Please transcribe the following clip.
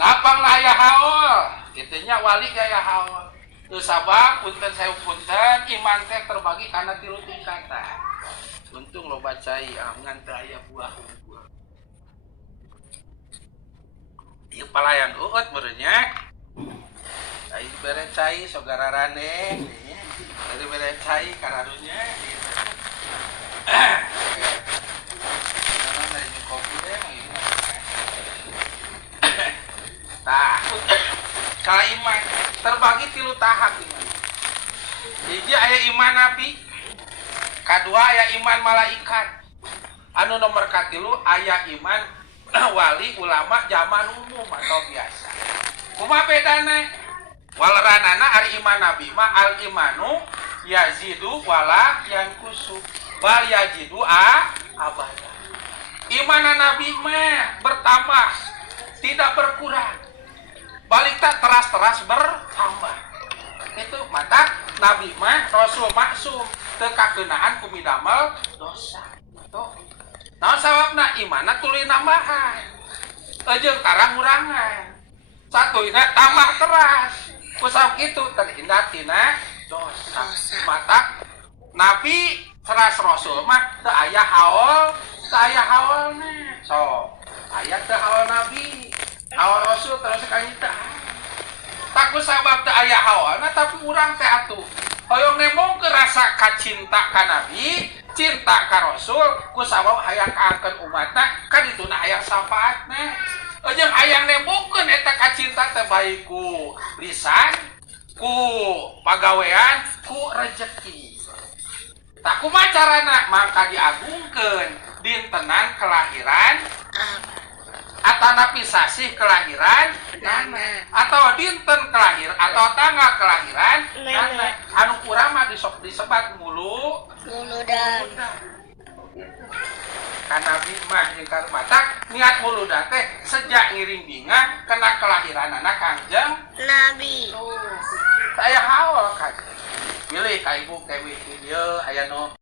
napang lah aya haul itunya wali gaya haul teu sabab punten saya punten iman teh terbagi karena 3 tingkatan. Untung lo bacai ngan teu aya buah unggul. Ieu palayan uut meureunnya. Ai bere cai sogararane dari bere cai kararunya gitu. Nah, kalau iman terbagi 3 tahap iman. Hiji aya iman nabi, kadua aya iman malaikat. Anu nomor katilu aya iman wali ulama zaman umum atau biasa. Kumaha bedana? Walaranana ari iman nabi mah al imanu yazidu wala yankusu. Bal yazidu abada. Iman nabi mah bertambah, tidak berkurang. Balikta teras-teras bertambah. Itu mata nabi mah rasul maksum teu kakeunaan ku midamel dosa. Tuh. Naon sababna imanna tuluy nambahan. Ejeung tara ngurangan. Satuina tambah teras. Kusab kitu terhindar tina dosa. Mata nabi teras rasul mah teu aya haul, teu aya haulna. So, aya teu haul nabi. Haul rasul terus kanyita. Tak sabab teu aya haulna tapi urang teh atuh hoyong nemongkeun rasa kacinta ka nabi, cinta ka rasul ku sabab hayang kaangkeun umatna kan dituna hayang sapaatna. Jeung hayang nemongkeun eta kacinta teh baik ku lisan, ku pagawean, ku rejeki. Tak kumaha carana mangka diagungkeun dintenan kelahiran atanapi sasih kelahiran atau dinten kelahir atau tanggal kelahiran anu kurang mah disebat mulu muludan karena mah ingkar mata niat muludan teh sejak ngiring binga kena kelahiran anak Kangjeng Nabi. saya haul kan pilih ka ibu kewi ieu aya nu